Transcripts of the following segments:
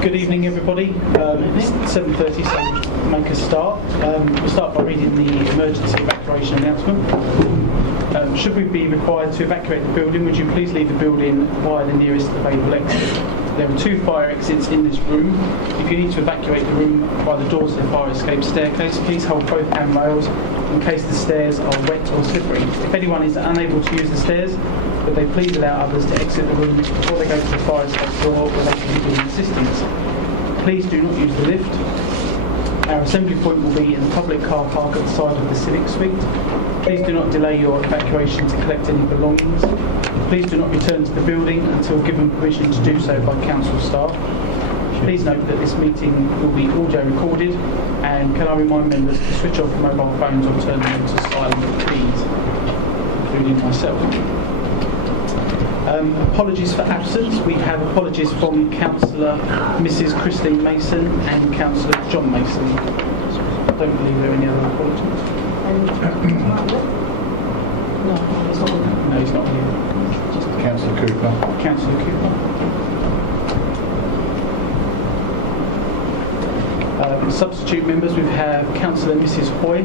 Good evening, everybody. It's 7:30, so we'll make a start. We'll start by reading the emergency evacuation announcement. Should we be required to evacuate the building, would you please leave the building via the nearest available exit? There are 2 fire exits in this room. If you need to evacuate the room by the doors of the fire escape staircase, please hold both handrails in case the stairs are wet or slippery. If anyone is unable to use the stairs, would they please allow others to exit the room before they go to the fire escape door where they can be given assistance. Please do not use the lift. Our assembly point will be in the public car park at the side of the Civic Suite. Please do not delay your evacuation to collect any belongings. Please do not return to the building until given permission to do so by council staff. Please note that this meeting will be audio recorded, and can I remind members to switch off mobile phones or turn them to silent, please, including myself. Apologies for absence. We have apologies from Councillor Mrs Christine Mason and Councillor John Mason. I don't believe there are any other apologies. No, he's not here. Councillor Cooper. Councillor Cooper. Substitute members, we have Councillor Mrs Hoy,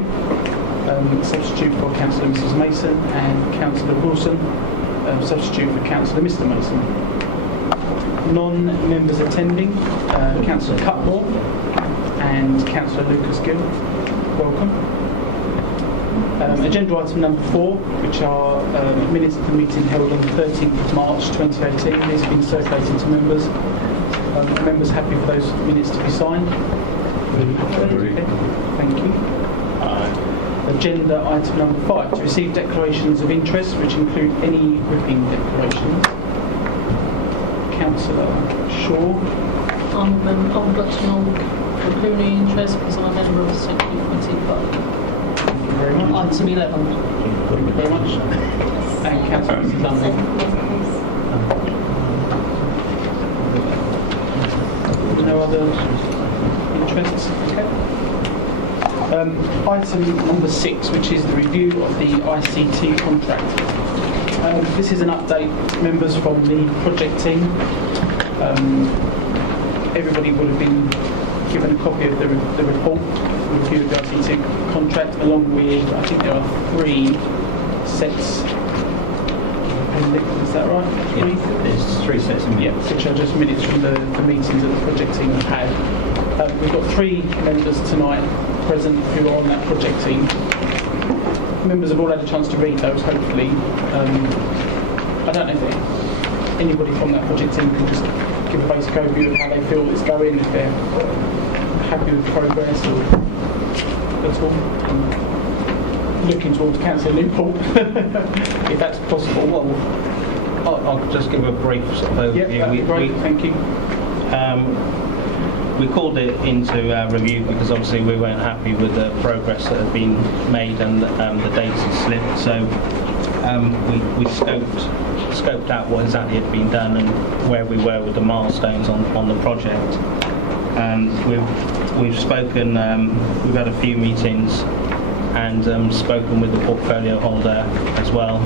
substitute for Councillor Mrs Mason, and Councillor Wilson, substitute for Councillor Mr Mason. Non-members attending, Councillor Cutmore and Councillor Lucas Gill. Welcome. Agenda item number 4, which are minutes of the meeting held on the 13th of March 2018. These have been circulated to members. Are members happy for those minutes to be signed? Agree. Okay. Thank you. Agenda item number 5, to receive declarations of interest which include any whipping declarations. Councillor Shaw. I'm a member of Bletchnell pecuniary interest because I'm a member of the Secretary Committee Club. Thank you very much. Item 11. Thank you very much. And Councillor Mrs Lambert. No other interests? Okay. Item number 6, which is the review of the ICT contract. This is an update, members, from the project team. Everybody would have been given a copy of the report, review of the ICT contract, along with, I think there are 3 sets. Is that right? 3? Yeah, there's 3 sets of minutes. Yeah, which are just minutes from the meetings that the project team have had. We've got 3 members tonight present who are on that project team. Members have all had a chance to read those, hopefully. I don't know if anybody from that project team can just give a basic overview of how they feel it's going, if they're happy with progress or at all. Looking towards Councillor Newport, if that's possible. Well, I'll just give a brief sort of overview. Yeah, that'd be great, thank you. We called it into review because obviously we weren't happy with the progress that had been made and the dates had slipped. So we scoped out what exactly had been done and where we were with the milestones on the project. We've spoken. We've had a few meetings and spoken with the portfolio holder as well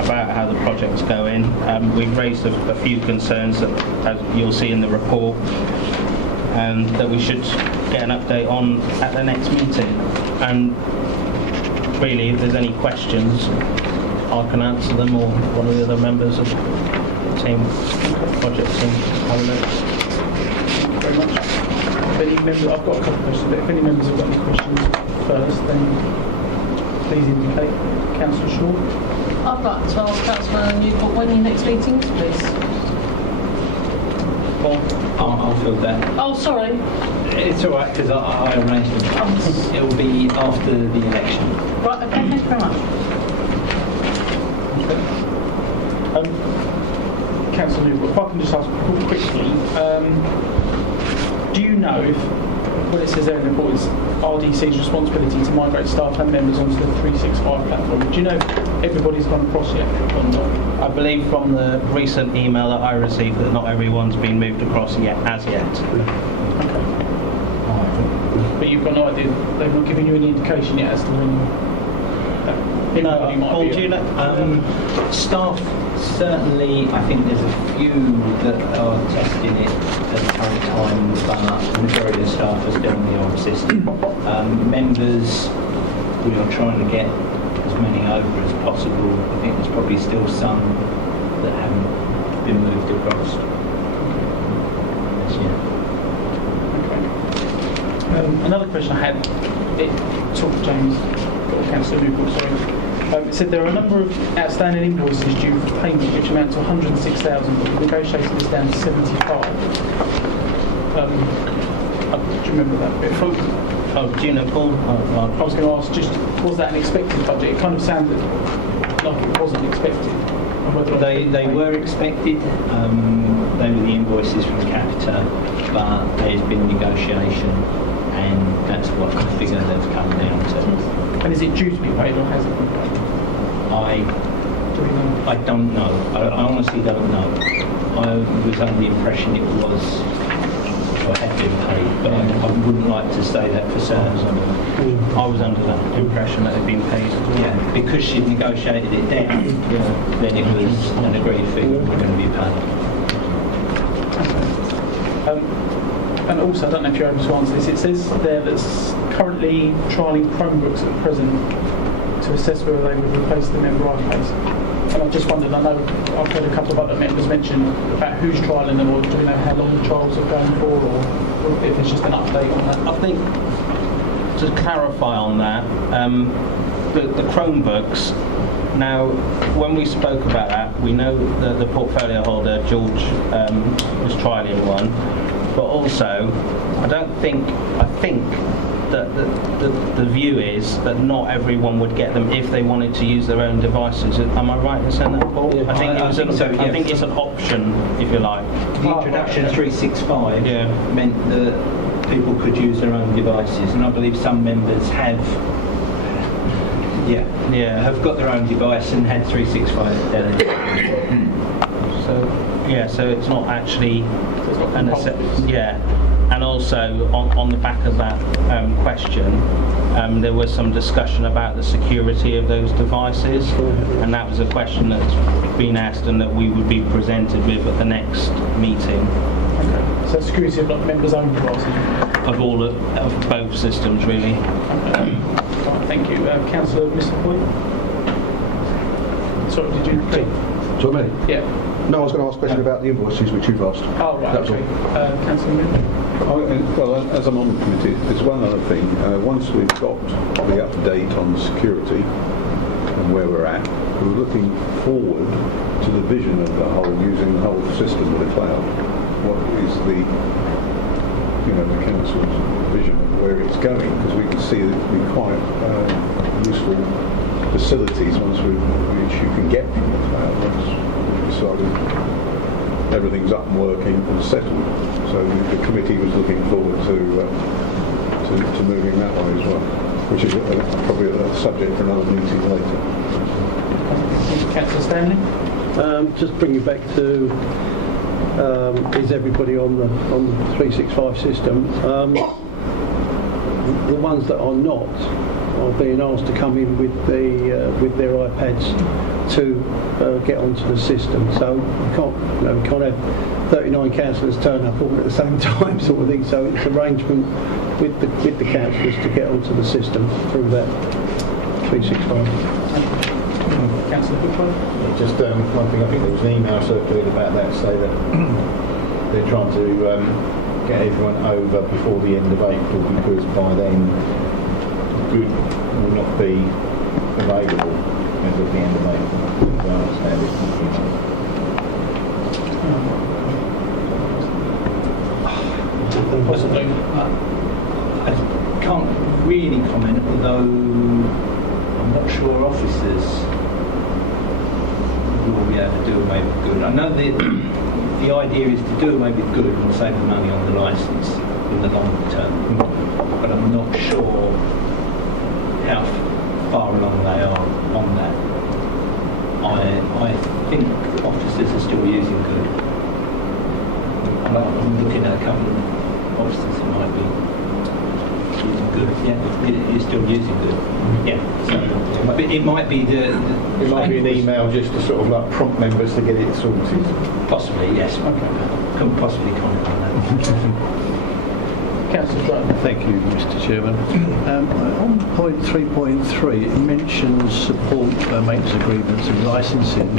about how the project's going. We've raised a few concerns that, as you'll see in the report, that we should get an update on at the next meeting. And really, if there's any questions, I can answer them, or one of the other members of the team, project team, have a look. Thank you very much. If any members, I've got a couple of questions, but if any members have got any questions first, then please indicate. Councillor Shaw. I'd like to ask Councillor Newport when your next meetings, please. Well, I'll fill that. Oh, sorry. It's all right because I arranged it. It will be after the election. Right, okay, thank you very much. Councillor Newport, if I can just ask quickly, do you know if, when it says there in the report, it's RDC's responsibility to migrate staff and members onto the 365 platform, do you know if everybody's gone across yet or not? I believe from the recent email that I received that not everyone's been moved across yet, as yet. Okay. But you've got no idea, they've not given you any indication yet as to when Everybody might Paul, be do you know? Staff, certainly, I think there's a few that are testing it at the current time, but the majority of staff are still on the old system. Members, we are trying to get as many over as possible. I think there's probably still some that haven't been moved across. This year. Okay. Another question I had, James, or Councillor Newport, sorry. It said there are a number of outstanding invoices due for payment which amount to 106,000, but we negotiated this down to 75. Do you remember that bit? Oh, do you know, Paul? I was going to ask, just was that an expected budget? It kind of sounded like it wasn't expected. And whether They were expected. They were the invoices from Capita, but there's been negotiation, and that's what the figure they've come down to. And is it due to be paid or has it been paid? Do we know? I don't know. I honestly don't know. I was under the impression it was or had been paid, but I wouldn't like to say that for certain. I was under the impression that it had been paid. Yeah, because she'd negotiated it down, then it was an agreed figure going to be paid. And also, I don't know if you're able to answer this, it says there that's currently trialling Chromebooks at present to assess whether they would replace the member iPads. And I just wondered, I know I've heard a couple of other members mention about who's trialling them, or do we know how long the trials are going for, or if it's just an update on that? I think, to clarify on that, the Chromebooks, now, when we spoke about that, we know that the portfolio holder, George, was trialling one, but also, I think that the view is that not everyone would get them if they wanted to use their own devices. Am I right in saying that, Paul? Yeah, I think I think so, yeah. I think it's an option, if you like. The introduction of 365 Yeah. meant that people could use their own devices, and I believe some members have got their own device and had 365 delegated. So it's not actually So it's not an compulsory. and also on the back of that question, there was some discussion about the security of those devices, and that was a question that's been asked and that we would be presented with at the next meeting Okay. So security of like members' own devices. of both systems, really. Okay. Right, thank you. Councillor Mr. Boyd? Sorry, did you repeat? So me? Yeah. No, I was going to ask a question about the invoices which you've asked. Oh, right, That's okay. all. Councillor Miller? Well, as I'm on the committee, there's one other thing. Once we've got the update on security and where we're at, we're looking forward to the vision of the whole, using the whole system with the cloud. What is the council's vision of where it's going? Because we can see that it can be quite useful facilities which you can get from the cloud once we've decided everything's up and working and settled. So the committee was looking forward to moving that way as well, which is probably a subject for another meeting later. Councillor Stanley? Just bring you back to is everybody on the 365 system? The ones that are not are being asked to come in with their iPads to get onto the system. So we can't have 39 councillors turn up all at the same time, sort of thing. So it's arrangement with the councillors to get onto the system through that 365. Councillor Hooklow? Just one thing, I think there was an email circulated about that to say that they're trying to get everyone over before the end of April, because by then good will not be available as of the end of April. So I understand it's Possibly. I can't really comment, although I'm not sure officers will be able to do away with good. I know that the idea is to do away with good and save the money on the licence in the long term, but I'm not sure how far along they are on that. I think officers are still using good. I'm looking at a couple of officers that might be using good. Yeah, it is still using good. Yeah, so I'm a bit It might be It might be an email just to sort of like prompt members to get it sorted. Possibly, yes. Can possibly comment on that. Councillor Drone. Thank you, Mr. Chairman. On point 3.3, it mentions support maintenance agreements and licensing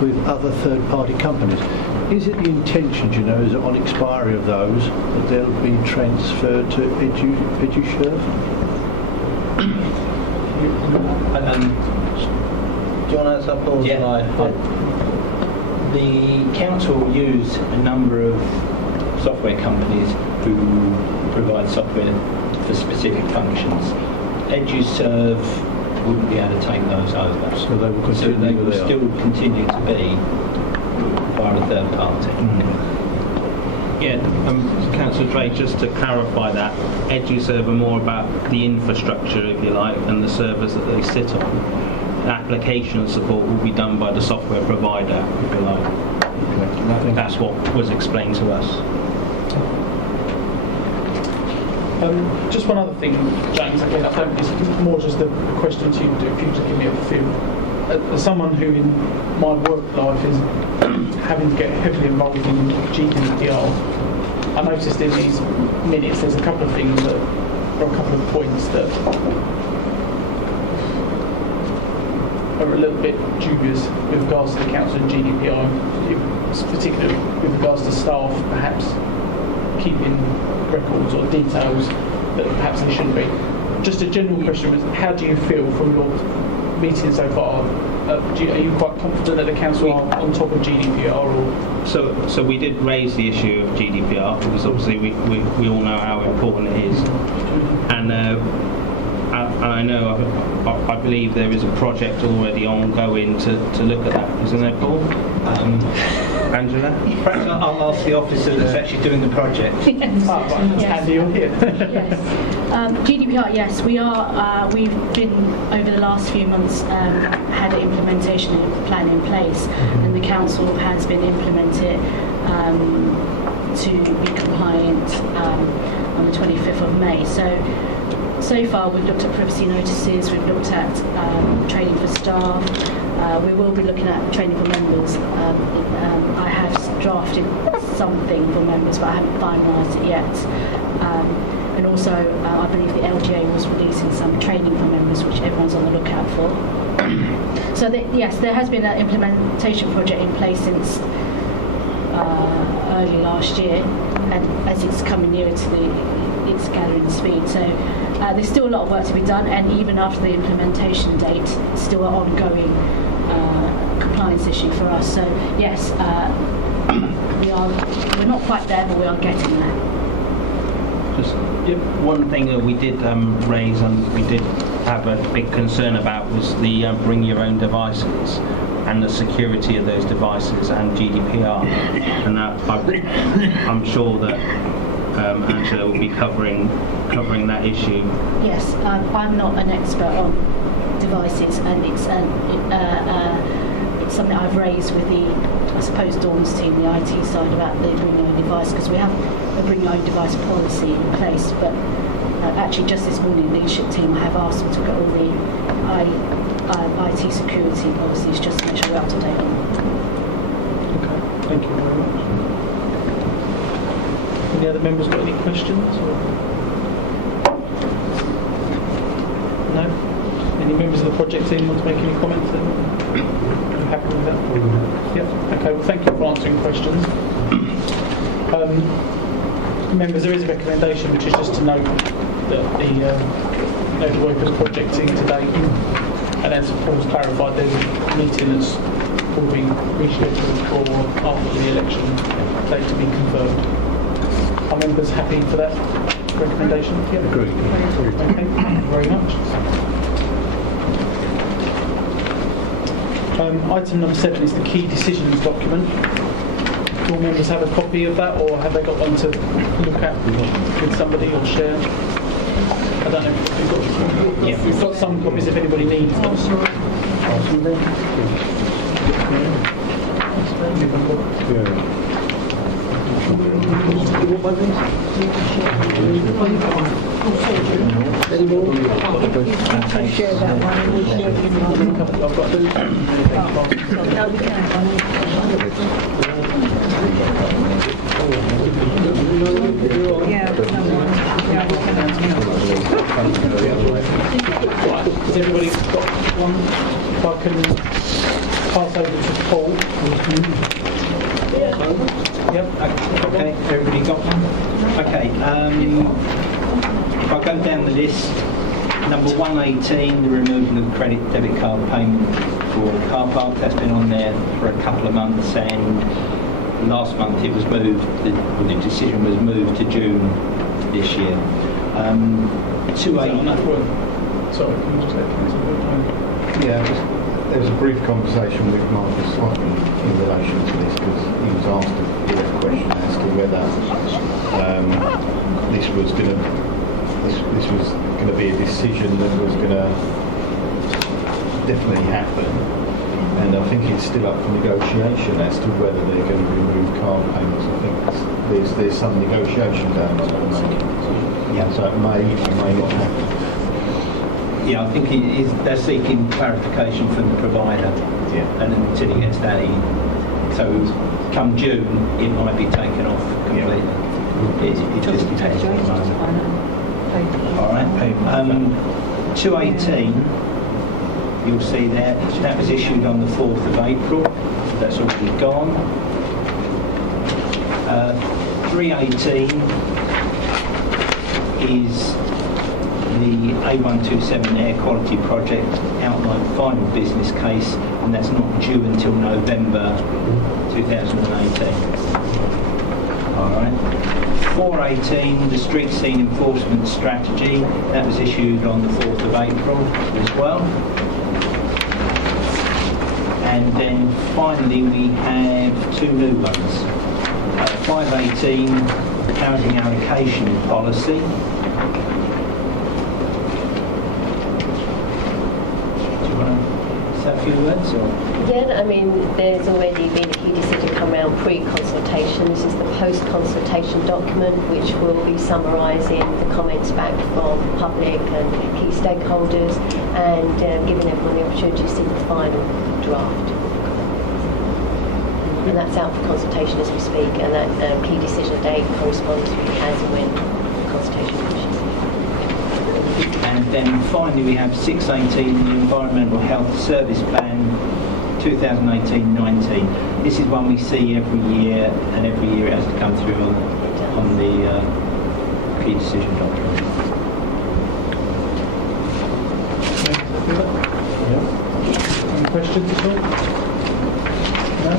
with other third-party companies. Is it the intention, do you know, is it on expiry of those that they'll be transferred to EduServe? Um, Do you want to answer that, Paul? Yeah. The council use a number of software companies who provide software for specific functions. EduServe wouldn't be able to take those over. So they will continue they will where they are. still continue to be via a third party. Yeah, Councillor Drake, just to clarify that, EduServe are more about the infrastructure, if you like, and the servers that they sit on. The application support will be done by the software provider, if you like. And I think that's what was explained to us. Just one other thing, James, again, I don't, it's more just a question to you, if you just give me a feel. As someone who in my work life is having to get heavily involved in GDPR, I noticed in these minutes there's a couple of things that, or a couple of points that are a little bit dubious with regards to the council and GDPR, particularly with regards to staff perhaps keeping records or details that perhaps they shouldn't be. Just a general question was, how do you feel from your meeting so far? Are you quite confident that the council are on top of GDPR? Or? So we did raise the issue of GDPR because obviously we all know how important it is, and I know I believe there is a project already ongoing to look at that, isn't there, Paul? Angela? Perhaps I'll ask the officer that's actually doing the project. Yes. Ah, right, that's handy you're here. Yes. GDPR, yes, we are. We've been over the last few months had an implementation plan in place, and the council has been implemented to be compliant on the 25th of May. So far, we've looked at privacy notices. We've looked at training for staff. We will be looking at training for members. I have drafted something for members, but I haven't finalised it yet. And also, I believe the LGA was releasing some training for members, which everyone's on the lookout for. So, yes, there has been an implementation project in place since early last year, and as it's coming nearer to it's gathering speed. So there's still a lot of work to be done, and even after the implementation date, it's still an ongoing compliance issue for us. So yes, we're not quite there, but we are getting there. Just one thing that we did raise and we did have a big concern about was the bring your own devices and the security of those devices and GDPR, and that I'm sure that Angela will be covering that issue. Yes, I'm not an expert on devices, and it's something I've raised with Dawn's team, the IT side, about the bring your own device, because we have a bring your own device policy in place. But actually, just this morning, the leadership team, I have asked them to look at all the IT security policies just to make sure we're up to date on them. Okay, thank you very much. Any other members got any questions? Or? No? Any members of the project team want to make any comments? Then? I'm happy with that. Yeah. Okay. Well, thank you for answering questions. Members, there is a recommendation, which is just to note that the workers project team today, and as Paul's clarified, there's a meeting that's will be rescheduled for after the election date to be confirmed. Are members happy for that recommendation? Yeah. Agreed. Okay, thank you very much. Item number 7 is the key decisions document. Do all members have a copy of that, or have they got one to look at with somebody or share? I don't know. We've got some copies if anybody needs them. You want one of these? Any more? Share that one. We'll share it. I've got these. No, we can't. Yeah, no one. Yeah, we can. Has everybody got one? If I can pass over to Paul. Yep. Okay, everybody got one? Okay, if I go down the list, number 118, the removal of credit debit card payment for car park, that's been on there for a couple of months, and last month it was moved, the decision was moved to June this year. 280. Sorry, can you just let me Yeah, there was a brief conversation with Marcus Swanton in relation to this, because he was asked a direct question as to whether this was going to be a decision that was going to definitely happen, and I think it's still up for negotiation as to whether they're going to remove card payments. I think there's some negotiation going on at the moment. Yeah. So it may or may not happen. Yeah, I think they're seeking clarification from the provider, Yeah. and until he gets that in. So come June, it might be taken off completely. It just depends at the moment. All right. 218, you'll see there, that was issued on the 4th of April. That's already gone. 318 is the A127 air quality project outline final business case, and that's not due until November 2018. All right. 418, the street scene enforcement strategy, that was issued on the 4th of April as well. And then finally we have two new ones. 518, housing allocation policy. Is that a few words or? Yeah, I mean, there's already been a key decision come around pre-consultation. This is the post-consultation document, which will be summarising the comments back from the public and key stakeholders, and giving everyone the opportunity to see the final draft. And that's out for consultation as we speak, and that key decision date corresponds with as and when the consultation finishes. And then finally we have 618, the Environmental Health Service Plan 2018-19. This is one we see every year, and every year it has to come through on the key decision document. Any questions at all? No?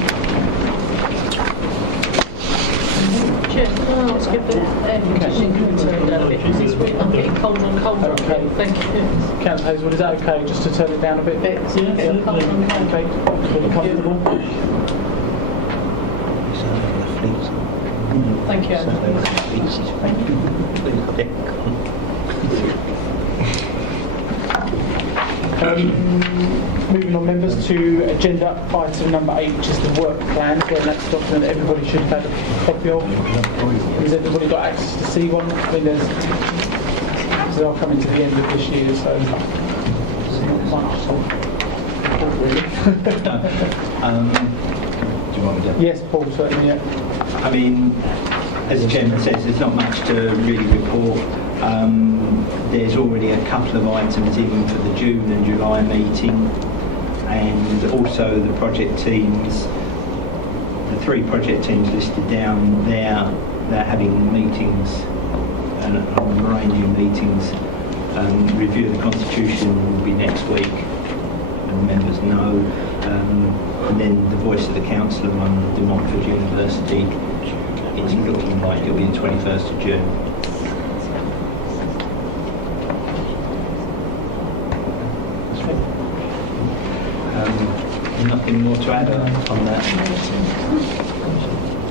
Chair, can I ask if the air conditioning can turn down a bit, because I'm getting colder and colder. Okay. Thank you. Councillor Hazelwood, is that okay just to turn it down a bit? Yeah, absolutely. Okay, really comfortable? Thank you. Moving on, members, to agenda item number 8, which is the work plan. Again, that's a document that everybody should have had a copy of. Has everybody got access to see one? I mean, they are coming to the end of this year, so not much. Really. Do you want me to? Yes, Paul, certainly, yeah. I mean, as the chairman says, there's not much to really report. There's already a couple of items even for the June and July meeting, and also the project teams, the 3 project teams listed down there, they're having meetings, and a range of meetings. Review of the Constitution will be next week, and members know. And then the Voice of the Council among De Montfort University, it's looking like it'll be the 21st of June. Nothing more to add on that.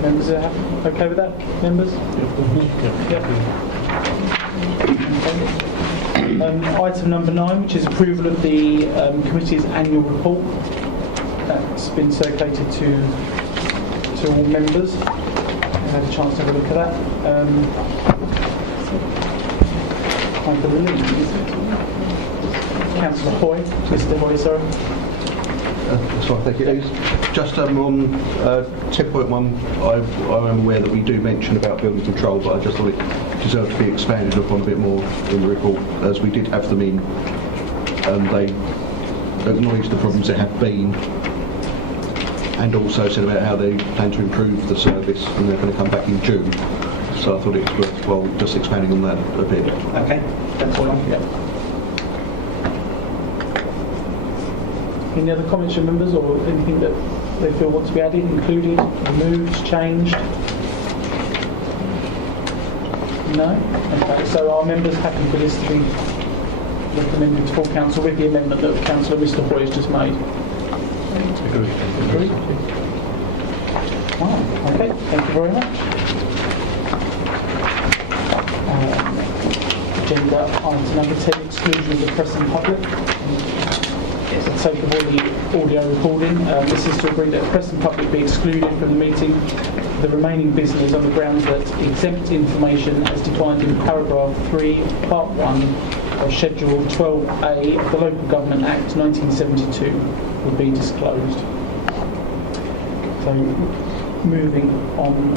Members are okay with that? Members? Yep. Okay. Item number 9, which is approval of the committee's annual report. That's been circulated to all members. had a chance to have a look at that. I believe Councillor Hoy, Mr. Hoy, sorry. Sorry, thank you. Just on 10.1, I am aware that we do mention about building control, but I just thought it deserved to be expanded upon a bit more in the report, as we did have them in, and they acknowledged the problems there have been, and also said about how they plan to improve the service, and they're going to come back in June. So I thought it was worthwhile just expanding on that a bit. Okay, that's all. Yeah. Any other comments from members, or anything that they feel want to be added, included, removed, changed? No? Okay, so are members happy for this to be recommended to full council with the amendment that Councillor Mr. Hoy has just made? Agreed. Wow, okay, thank you very much. Agenda item number 10, exclusion of the press and public. For the sake of all the audio recording, this is to agree that press and public be excluded from the meeting. The remaining business on the grounds that exempt information as defined in paragraph 3, part 1 of Schedule 12A of the Local Government Act 1972 will be disclosed. So, moving on.